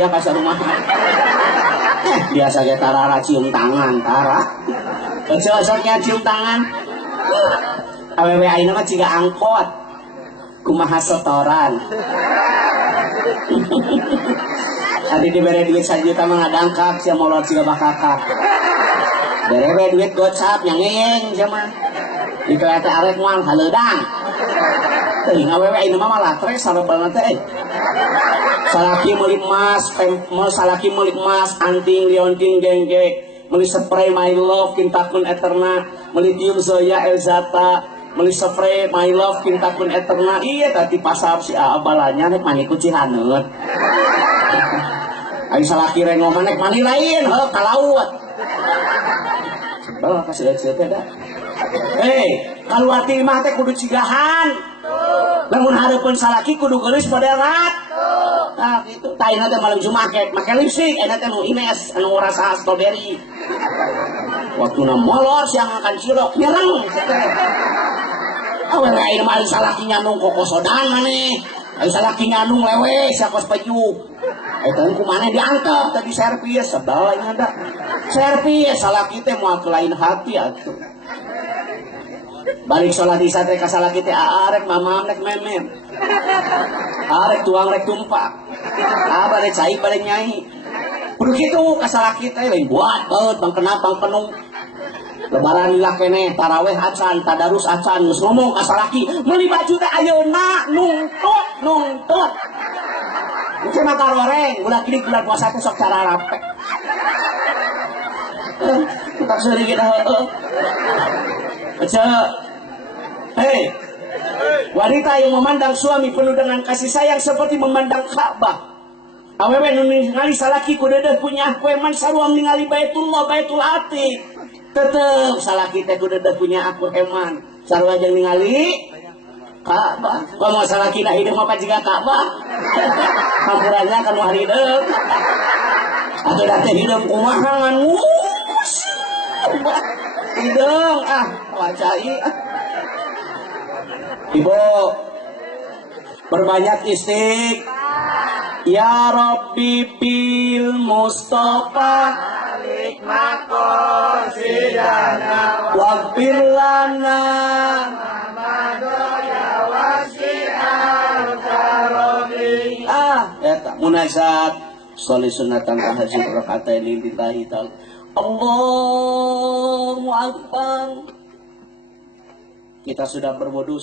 sia kasar rumah. Biasa ge tarara cium tangan, tara. Kecil-kecilnya cium tangan. Awewe ayeuna mah ciga angkot. Kumaha setoran. Adi dibere duit 1 juta mah ngadangkak sia molor ciga bakakak. Bere duit gocap nyangeng sia mah. Dikeulata arek moal haleudang. Teuing awewe ayeuna mah latre sarebalna teh. Salaki meuli emas, salaki meuli emas, anting, lionting, genggek, meuli spray my love, kintakun eterna, meuli tium Zoya Elzata, meuli spray my love, kintakun eterna. Iya tadi pasar si abalanya nek mani ku Cihaneut. Ari salaki rengo nek mani lain, heuh ka laut. Sebel ka sieu teh da. Kaluar ti mah teh kudu cigahan. Lamun hareupeun salaki kudu geulis moderat. Nah gitu. Taina teh malam Jumat make lipstik, eta teh nu ines anu rasa strawberry. Waktuna molor siang makan cilok nyereng. Awewe ayeuna mah salaki nyandung kokosodan maneh. Ari salaki nyandung lewe sia kos peju. Eta kumaha diangkep tadi servis sebal nya da. Servis salaki teh moal lain hati atuh. Balik sholat isya teh ka salaki teh arek mamam nek memem. Arek tuang rek tumpak. Bade cai bade nyai. Kudu kitu ka salaki teh lain buat baut bang kenap bang penuh. Lebaran lila keneh taraweh acan tadarus acan geus ngomong ka salaki meuli baju teh ayeuna nungtut. Itu mah karoreng bulan kini bulan puasa teh sok cara rape. Tak sering kita wanita yang memandang suami penuh dengan kasih sayang seperti memandang Ka'bah. Awewe nu ningali salaki ku dedeh punya akueman saruang ningali Baitullah Baitul Atiq. Tetep salaki teh ku dedeh punya akueman sarua jeung ningali Ka'bah. Komo salaki da hideung apa jiga Ka'bah? Hampurannya kan mah hideung. Atuh da teh hideung kumaha ngan ngurus. Hideung wacai. Ibu berbanyak ya Rabbi bil Mustafa alik makosidana waghfir lana mamadaya wasi'al karomi. Eta munajat sholli sunatan tahajud rakaatain lillahi ta'ala. Allahu Akbar. Kita sudah berwudu.